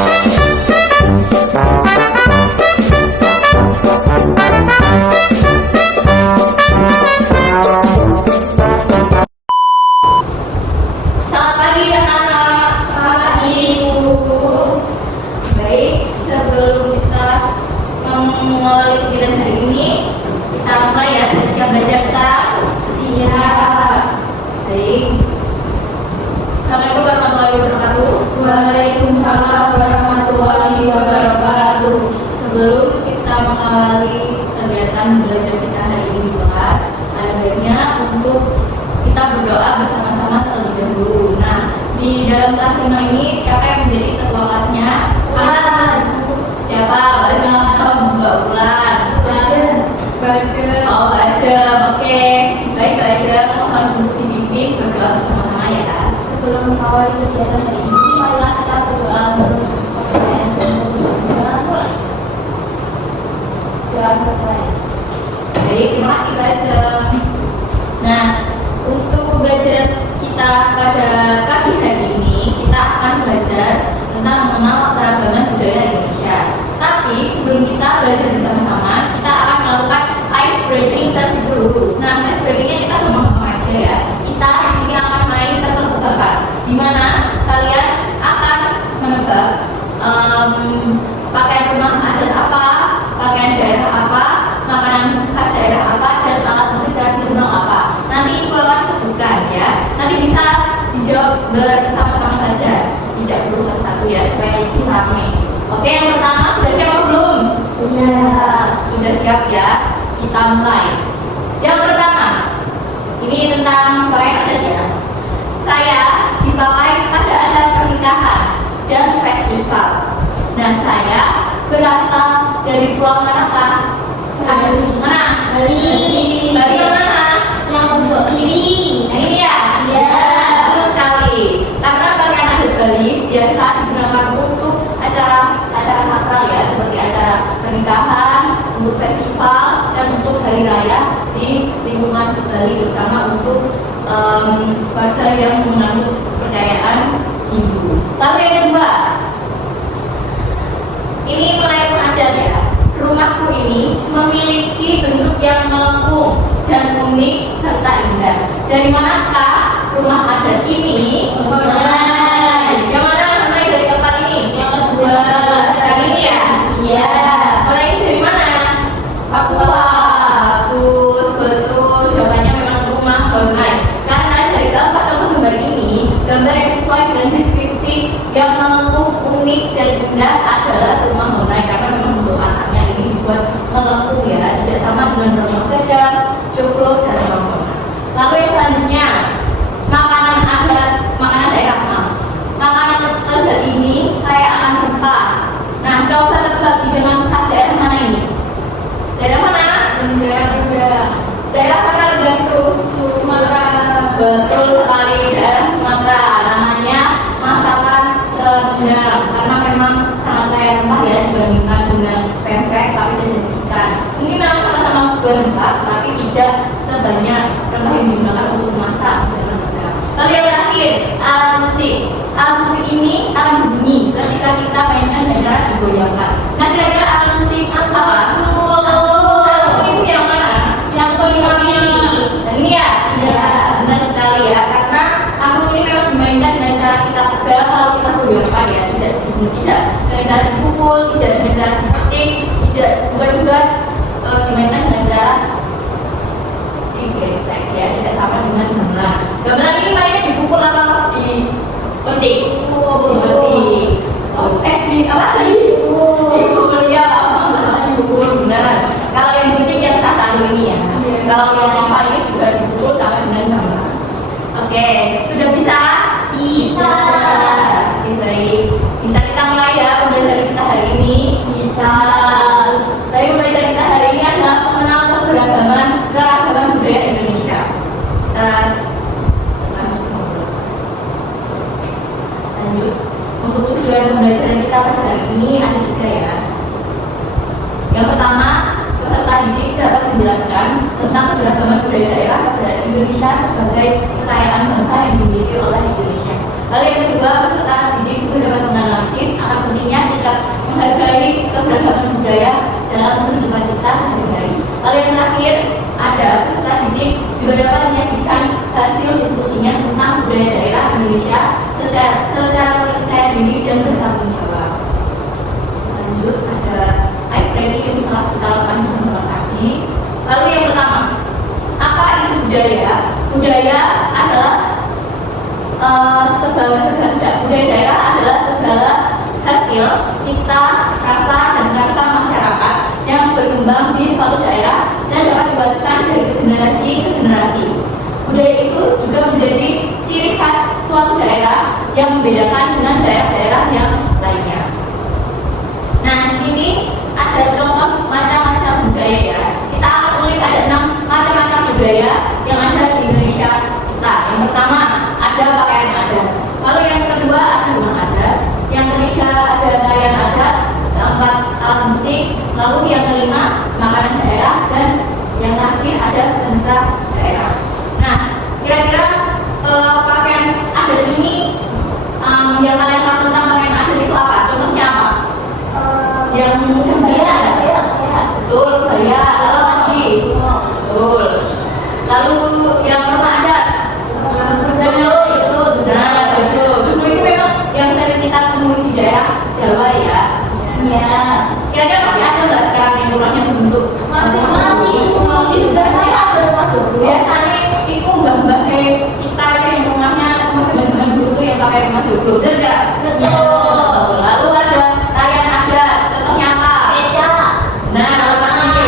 Selamat pagi anak-anak. Pagi Bu. Baik, sebelum kita memulai kegiatan hari ini, kita mulai ya. Siap belajar sekarang? Siap. Baik. Assalamualaikum warahmatullahi wabarakatuh. Waalaikumsalam warahmatullahi wabarakatuh. Sebelum kita mengawali kegiatan belajar kita hari ini di kelas, ada baiknya untuk kita berdoa bersama-sama terlebih dahulu. Nah, di dalam kelas 5 ini siapa yang menjadi ketua kelasnya? Siapa? Mbak Bulan. Baca. Oh, baca. Oke. Baik, baca. Mohon untuk dibimbing berdoa bersama-sama ya. Sebelum mengawali kegiatan hari ini, marilah kita berdoa untuk kepercayaan dan mulai. Doa selesai. Baik, terima kasih baca. Nah, untuk pembelajaran kita pada pagi hari ini, kita akan belajar tentang mengenal keragaman budaya Indonesia. Tapi sebelum kita belajar bersama-sama, kita akan melakukan ice breaking terlebih dahulu. Nah, ice breakingnya kita gampang aja ya. Kita di sini akan main tebak-tebakan, di mana kalian akan menebak pakaian rumah adat apa, pakaian daerah apa, makanan khas daerah apa, dan alat musik tradisional apa. Nanti ibu akan sebutkan ya. Nanti bisa dijawab bersama-sama saja, tidak perlu satu-satu ya, supaya lebih ramai. Oke, yang pertama sudah siap atau belum? Sudah siap ya. Kita mulai. Yang pertama, ini tentang pakaian adat ya. Saya dipakai pada acara pernikahan dan festival. Nah, saya berasal dari pulau manakah? Bali. Mana? Bali yang mana? Yang pojok kiri. Nah, ini ya? Iya. Betul sekali. Karena pakaian adat Bali biasa digunakan untuk acara sakral ya, seperti acara pernikahan, untuk festival, dan untuk hari raya di lingkungan Bali, terutama untuk warga yang menganut kepercayaan Hindu. Lalu yang kedua, ini penilaian adat ya. Rumahku ini memiliki bentuk yang melengkung dan unik serta indah. Dari manakah rumah adat ini? Yang mana mulai dari keempat ini? Yang kedua. Yang ini ya? Iya. Orang ini dari mana? Papua. Bagus, betul. Jawabannya memang rumah Honai. Karena dari keempat gambar ini, gambar yang sesuai dengan deskripsi yang melengkung, unik dan indah adalah rumah Honai. Karena memang bentuk anaknya ini dibuat melengkung ya, tidak sama dengan rumah gadang, coklo, dan bangunan. Lalu yang selanjutnya, makanan adat, makanan daerah. Makanan lezat ini kaya akan rempah. Nah, coba tebak hidangan khas daerah mana ini? Daerah mana? Daerah mana itu? Sumatera. Betul sekali, daerah Sumatera. Namanya masakan rendang, karena memang sangat kaya rempah ya dibandingkan dengan pempek, tapi dan ikan. Ini memang sama-sama berempah, tapi tidak sebanyak rempah yang digunakan untuk memasak dengan rendang. Lalu yang terakhir, alat musik. Alat musik ini akan berbunyi ketika kita mainkan dan cara digoyangkan. Nah, kira-kira alat musik apa? Itu yang mana? Yang kiri. Dan ini ya? Iya. Benar sekali ya, karena angklung ini memang dimainkan dengan cara kita pegang, kalau kita goyangkan ya, tidak dengan cara dipukul, tidak dengan cara dipetik, bukan juga dimainkan dengan cara digesek ya, tidak sama dengan gamelan. Gamelan ini mainnya dipukul atau dipetik? Dipetik. Di apa tadi? Dipukul ya, dipukul benar. Kalau yang dipetik yang satu ini ya. Kalau yang lima ini juga dipukul sama dengan gamelan. Oke, sudah bisa? Bisa. Oke, baik. Bisa kita mulai ya pembelajaran kita hari ini? Bisa. Baik, pembelajaran kita hari ini adalah mengenal keragaman budaya Indonesia. Lanjut. Untuk tujuan pembelajaran kita pada hari ini ada 3 ya. Yang pertama, peserta didik dapat menjelaskan tentang keberagaman budaya daerah pada Indonesia sebagai kekayaan bangsa yang dimiliki oleh Indonesia. Lalu yang kedua, peserta didik juga dapat menganalisis akan pentingnya sikap menghargai keberagaman budaya dalam kehidupan kita sehari-hari. Lalu yang terakhir, ada peserta didik juga dapat menyajikan hasil diskusinya tentang budaya daerah Indonesia secara percaya diri dan bertanggung jawab. Lanjut, ada ice breaking yang telah kita lakukan bersama tadi. Lalu yang pertama, apa itu budaya? Budaya adalah budaya daerah adalah segala hasil cipta, rasa, dan karsa masyarakat yang berkembang di suatu daerah dan dapat diwariskan dari generasi ke generasi. Budaya itu juga menjadi ciri khas suatu daerah yang membedakan dengan daerah-daerah yang lainnya. Nah, di sini ada contoh macam-macam budaya ya. Kita akan ulik ada 6 macam-macam budaya yang ada di Indonesia kita. Yang pertama ada pakaian adat. Lalu yang kedua ada rumah adat. Yang ketiga ada tarian adat. Keempat alat musik. Lalu yang kelima makanan daerah dan yang terakhir ada bahasa daerah. Nah, kira-kira pakaian adat ini yang kalian tahu tentang pakaian adat itu apa? Contohnya apa? Yang mudah bayar, betul, bayar. Lalu lagi, betul. Lalu yang rumah adat, betul. Nah, betul. Dulu itu memang yang sering kita temui di daerah Jawa ya. Ya. Kira-kira masih ada nggak sekarang yang rumahnya berbentuk? Masih. Di sebelah saya ada rumah dulu. Biasanya itu mbak-mbak kayak kita itu yang rumahnya zaman-zaman dulu tuh yang pakai rumah joglo, bener nggak? Betul. Lalu ada tarian adat, contohnya apa? Beca. Nah, lagi.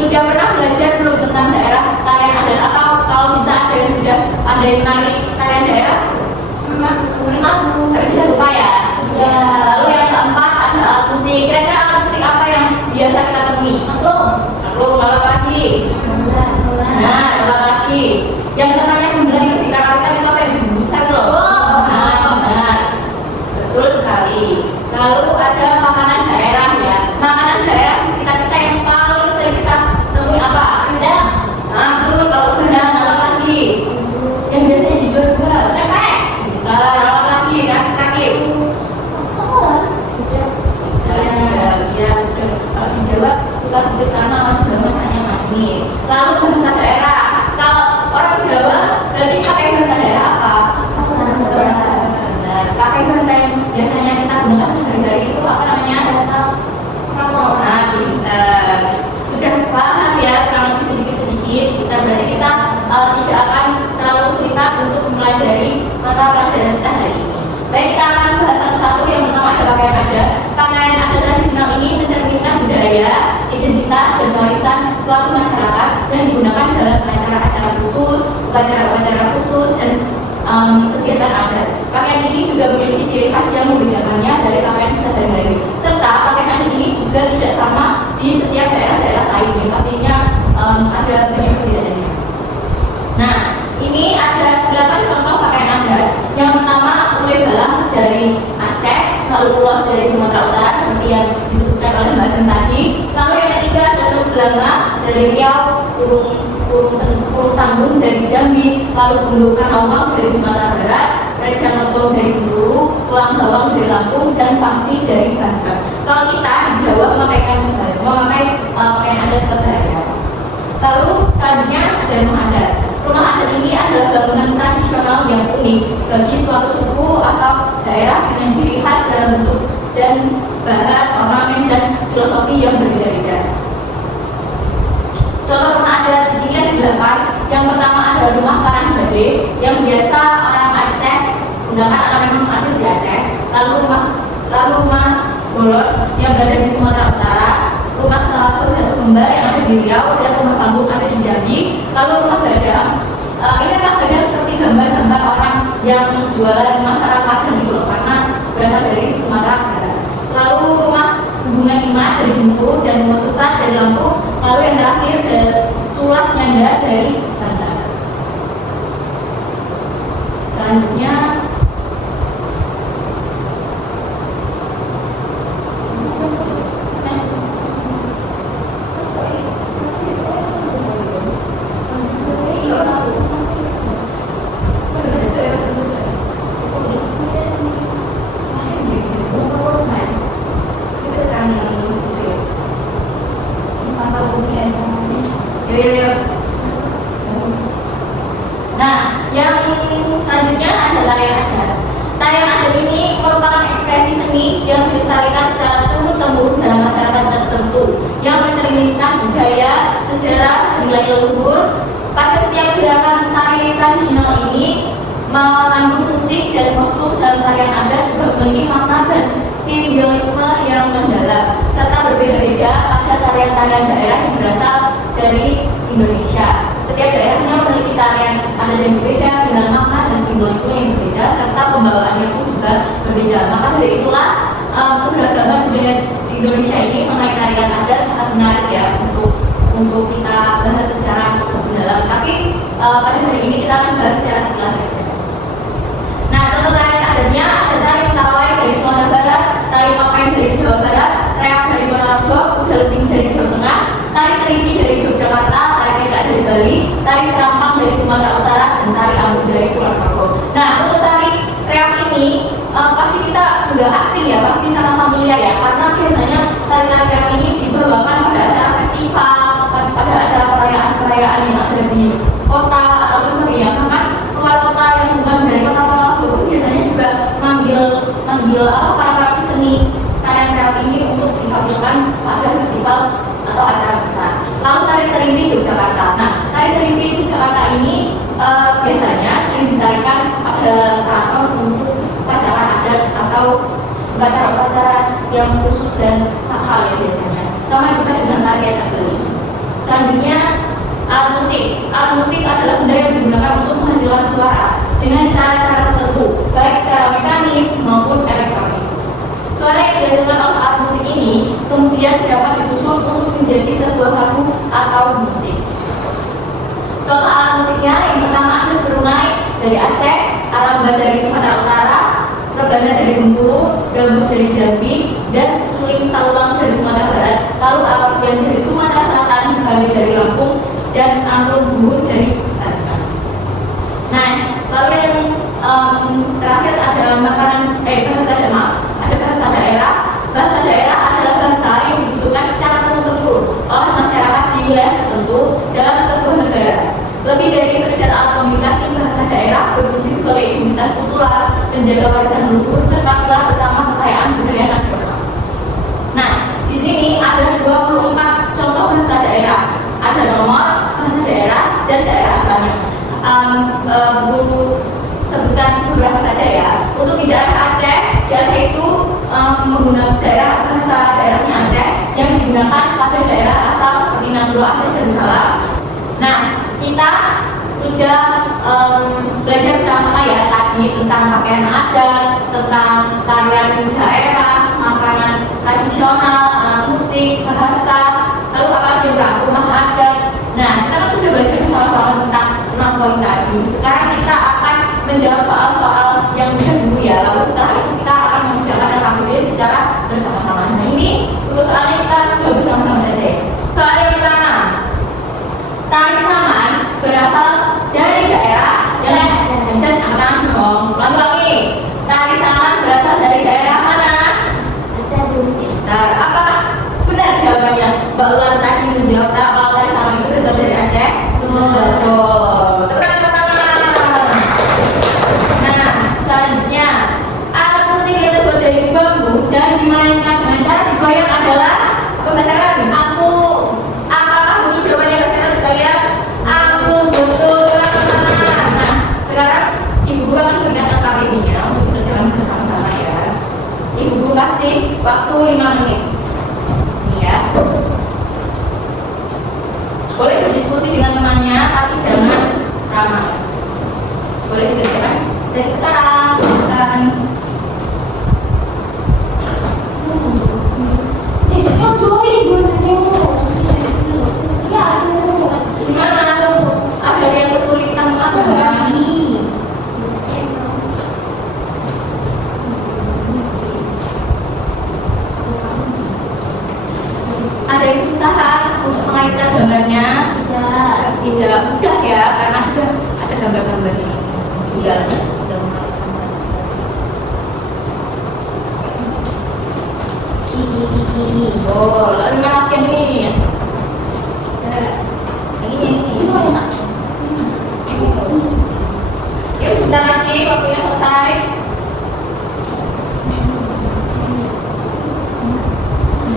Sudah pernah belajar belum tentang daerah tarian adat atau kalau bisa ada yang sudah pandai menari tarian daerah? Tapi sudah lupa ya. Lalu yang keempat ada alat musik. Kira-kira alat musik apa yang biasa kita temui? Lalu lagi. Nah, lagi. Yang namanya gamelan ketika kita itu apa yang dibusa loh. Benar. Betul sekali. Lalu ada makanan daerah ya. Makanan daerah sekitar kita yang paling sering kita temui apa? Rendang. Nah, betul. Kalau rendang, apa lagi? Yang biasanya dijual-jual. Pepek. Apa lagi? Kaki. Ya, kalau di Jawa suka sebut karena orang Jawa masaknya manis. Lalu bahasa daerah. Kalau orang Jawa berarti pakai bahasa daerah apa? Benar. Pakai bahasa yang biasanya kita gunakan sehari-hari itu apa namanya? Bahasa Pramu. Nah, pintar. Sudah paham ya, kalau sedikit-sedikit. Berarti kita tidak akan terlalu kesulitan untuk mempelajari mata pelajaran kita hari ini. Baik, kita akan bahas satu-satu. Yang pertama ada pakaian adat. Pakaian adat tradisional ini mencerminkan budaya, identitas, dan warisan suatu masyarakat dan digunakan dalam acara-acara khusus, upacara-upacara khusus, dan kegiatan adat. Pakaian ini juga memiliki ciri khas yang membedakannya dari pakaian sehari-hari. Serta pakaian adat ini juga tidak sama di setiap daerah-daerah lain. Pastinya ada banyak perbedaannya. Nah, ini ada 8 contoh pakaian adat. Yang pertama Ule Balang dari Aceh, lalu Ulos dari Sumatera Utara seperti yang disebutkan oleh Mbak Jen tadi. Lalu yang ketiga ada Teluk Blanga dari Riau, Urung Tanggung dari Jambi, lalu Gundukan Awang dari Sumatera Barat, Rejang Lepong dari Bengkulu, Tulang Bawang dari Lampung, dan Pangsi dari Banten. Kalau kita di Jawa memakai pakaian adat kebaya. Lalu selanjutnya ada rumah adat. Rumah adat ini adalah bangunan tradisional yang unik bagi suatu suku atau daerah dengan ciri khas dalam bentuk dan bahan, ornamen, dan filosofi yang berbeda-beda. Contoh rumah adat di sini ada 8. Yang pertama ada rumah Parang Bade yang biasa orang Aceh gunakan atau memang ada di Aceh. Lalu rumah Bolon yang berada di Sumatera Utara, rumah Salaso Jatuh Kembar yang ada di Riau, dan rumah Bambung ada di Jambi. Lalu rumah Gadang, ini rumah Gadang seperti gambar-gambar orang yang jualan masakan Padang gitu loh, karena berasal dari Sumatera Barat. Lalu rumah Hubungan 5 dari Bengkulu dan Rumah Sesat dari Lampung. Lalu yang terakhir ada Sulat Nyanda dari Banten. Selanjutnya leluhur. Pada setiap gerakan tari tradisional ini mengandung musik dan kostum dalam tarian adat juga memiliki makna dan simbolisme yang mendalam serta berbeda-beda pada tarian-tarian daerah yang berasal dari Indonesia. Setiap daerahnya memiliki tarian adat yang berbeda dengan makna dan simbolisme yang berbeda serta pembawaannya pun juga berbeda. Maka dari itulah keberagaman budaya di Indonesia ini mengenai tarian adat sangat menarik ya untuk kita bahas secara mendalam. Tapi pada hari ini kita akan bahas secara sekilas saja. Nah, contoh tarian adatnya ada tari Mentawai dari Sumatera Barat, tari Topeng dari Jawa Barat, reok dari Ponorogo, kuda lumping dari Jawa Tengah, tari Serimpi dari Yogyakarta, tari Kecak dari Bali, tari Serampang dari Sumatera Utara, dan tari Ambon dari Purwokerto. Nah, untuk tari reok ini pasti kita nggak asing ya, pasti sangat familiar ya, karena biasanya tari-tari reok ini dibawakan pada acara festival, pada acara perayaan-perayaan yang ada di kota atau sebagainya. Bahkan luar kota yang bukan dari kota Ponorogo itu biasanya juga manggil para peseni tarian reok ini untuk ditampilkan pada festival atau acara besar. Lalu tari Serimpi Yogyakarta. Nah, tari Serimpi Yogyakarta ini biasanya sering ditarikan pada keraton untuk upacara adat atau upacara-upacara yang khusus dan sakral ya biasanya. Sama juga dengan tari Kecak Bali. Selanjutnya alat musik. Alat musik adalah benda yang digunakan untuk menghasilkan suara dengan cara-cara tertentu, baik secara mekanis maupun elektronik. Suara yang dihasilkan oleh alat musik ini kemudian dapat disusun untuk menjadi sebuah lagu atau musik. Contoh alat musiknya yang pertama ada serunai dari Aceh, aramba dari Sumatera Utara, rebana dari Bengkulu, gambus dari Jambi, dan suling saluang dari Sumatera Barat. Lalu akordeon dari Sumatera Selatan, bali dari Lampung, dan angklung buhun dari Banten. Nah, lalu yang terakhir ada bahasa daerah. Bahasa daerah adalah bahasa yang dibutuhkan secara turun-temurun oleh masyarakat di wilayah tertentu dalam sebuah negara. Lebih dari sekedar alat komunikasi, bahasa daerah berfungsi sebagai identitas kultural, menjaga warisan leluhur, serta pilar utama kekayaan budaya nasional. Nah, di sini ada 24 contoh bahasa daerah. Ada nomor bahasa daerah dan daerah asalnya. Guru sebutkan beberapa saja ya. Untuk di daerah Aceh, di Aceh itu menggunakan bahasa daerahnya Aceh yang digunakan pada daerah asal seperti Nangro, Aceh, dan Darussalam. Nah, kita sudah belajar bersama-sama ya tadi tentang pakaian adat, tentang tarian daerah, makanan tradisional, alat musik, bahasa, lalu apa juga rumah adat. Nah, kita kan sudah belajar bersama-sama tentang 6 poin tadi. Sekarang kita akan menjawab soal-soal yang mudah dulu ya. Lalu setelah itu kita akan mengerjakan KBB secara bersama-sama. Nah, ini untuk soalnya kita coba bersama-sama saja ya. Soal yang pertama, tari saman berasal dari daerah yang bisa disamakan dong. Ulangi. Tari saman berasal dari daerah mana? Nah, apa benar jawabannya? Mbak Ulan tadi menjawab kalau tari saman itu berasal dari Aceh. Betul. Nah, selanjutnya alat musik yang terbuat dari bambu dan dimainkan dengan cara digoyang adalah apa bahasa Arab? Aku. Apakah betul jawabannya bahasa Arab? Kita lihat. Aku betul. Nah, sekarang ibu guru akan berikan KBB-nya untuk kita jalan bersama-sama ya. Ibu guru kasih waktu 5 menit. Ini ya. Boleh berdiskusi dengan temannya, tapi jangan ramai. Boleh dikerjakan dari sekarang. Gimana? Ada yang kesulitan masuk lagi? Ada yang kesusahan untuk mengaitkan gambarnya? Tidak mudah ya, karena sudah ada gambar-gambarnya. Tinggal mengaitkan ini. Oh, lalu mana lagi ini? Ini mana? Yuk, sebentar lagi waktunya selesai.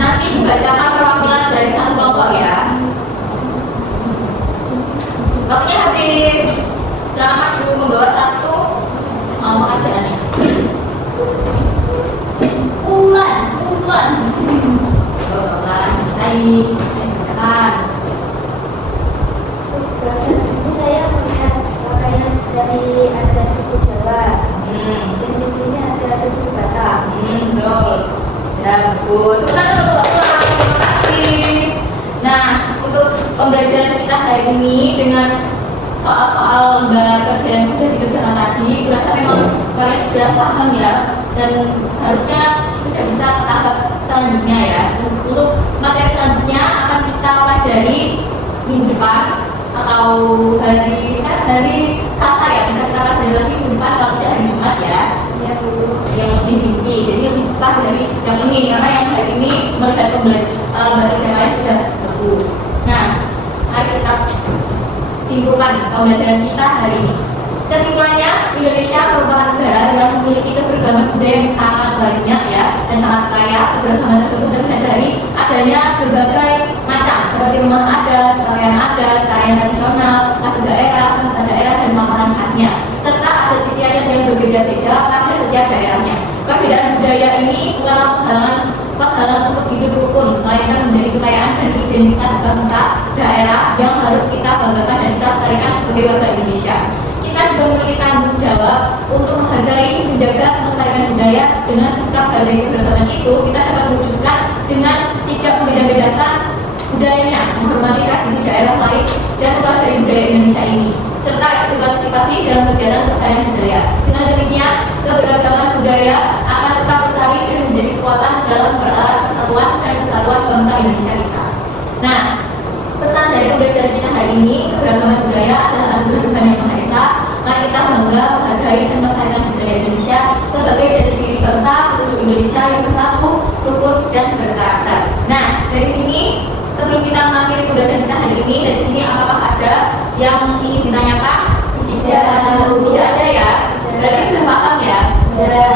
Nanti dibacakan perwakilan dari satu kelompok ya. Bacakan. Ini saya melihat pakaian dari adat suku Jawa. Dan di sini ada adat suku Batak. Betul. Ya, bagus. Terima kasih. Nah, untuk pembelajaran kita hari ini dengan soal-soal lembaga kerja yang sudah dikerjakan tadi, kurasa memang kalian sudah paham ya, dan harusnya sudah bisa ke tahap selanjutnya ya. Untuk materi selanjutnya akan kita pelajari minggu depan atau hari Selasa ya, bisa kita pelajari lagi minggu depan kalau tidak hari Jumat ya. Ya, Bu. Yang lebih rinci, jadi lebih susah dari yang ini karena yang hari ini melihat lembaga kerja kalian sudah bagus. Nah, mari kita simpulkan pembelajaran kita hari ini. Kesimpulannya, Indonesia merupakan negara yang memiliki keberagaman budaya yang sangat banyak ya, dan sangat kaya. Keberagaman tersebut terlihat dari adanya berbagai macam seperti rumah adat, pakaian adat, tarian tradisional, lagu daerah, bahasa daerah, dan makanan khasnya, serta adat istiadat yang berbeda-beda pada setiap daerahnya. Perbedaan budaya ini bukanlah penghalang untuk hidup rukun, melainkan menjadi kekayaan dan identitas bangsa daerah yang harus kita banggakan dan kita lestarikan sebagai warga Indonesia. Kita juga memiliki tanggung jawab untuk menghargai, menjaga, melestarikan budaya. Dengan sikap hargai keberagaman itu, kita dapat mewujudkan dengan tidak membeda-bedakan budayanya, menghormati tradisi daerah lain dan mempelajari budaya Indonesia ini, serta berpartisipasi dalam kegiatan pelestarian budaya. Dengan demikian, keberagaman budaya akan tetap lestari dan menjadi kekuatan dalam bererat kesatuan dan kesatuan bangsa Indonesia kita. Nah, pesan dari pembelajaran kita hari ini, keberagaman budaya adalah anugerah Tuhan Yang Maha Esa. Mari kita bangga, menghargai dan melestarikan budaya Indonesia sebagai jati diri bangsa menuju Indonesia yang bersatu, rukun dan berkarakter. Nah, dari sini sebelum kita mengakhiri pembelajaran kita hari ini, dari sini apakah ada yang ingin ditanyakan? Tidak ada ya. Berarti sudah paham ya.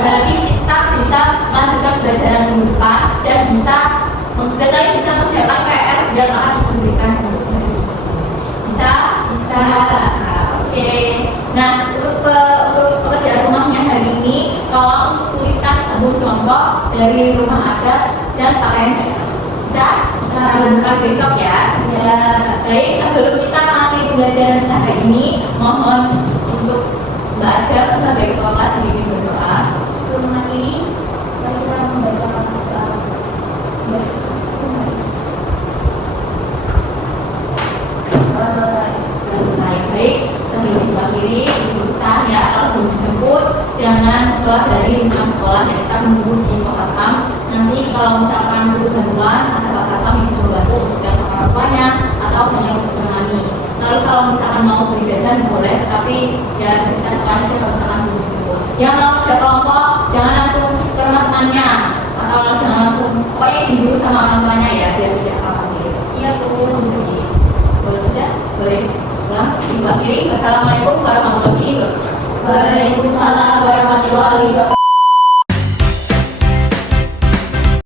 Berarti kita bisa melanjutkan pembelajaran minggu depan dan bisa mengerjakan PR yang akan diberikan untuk hari ini. Bisa. Oke. Nah, untuk pekerjaan rumahnya hari ini, tolong tuliskan sebuah contoh dari rumah adat dan pakaian daerah. Bisa bukan besok ya. Baik, sebelum kita mengakhiri pembelajaran kita hari ini, mohon untuk Mbak Ajeng sebagai ketua kelas dibimbing berdoa. Sebelum mengakhiri, mari kita membaca doa. Selesai. Baik, sebelum mengakhiri, pesan ya, kalau belum dijemput, jangan keluar dari lingkungan sekolah dan kita menunggu di pos satpam. Nanti kalau misalkan butuh bantuan, ada pak satpam yang bisa membantu untuk yang sama orang tuanya atau hanya untuk menemani. Lalu kalau misalkan mau beli jajan boleh, tapi ya di sekitar sekolah aja kalau misalkan belum dijemput. Yang mau kerja kelompok, jangan langsung ke rumah temannya atau jangan langsung, pokoknya izin dulu sama orang tuanya ya, biar tidak apa-apa gitu. Iya, Bu. Boleh sudah? Boleh pulang? Ibu akhiri. Wassalamualaikum warahmatullahi wabarakatuh. Waalaikumsalam warahmatullahi wabarakatuh.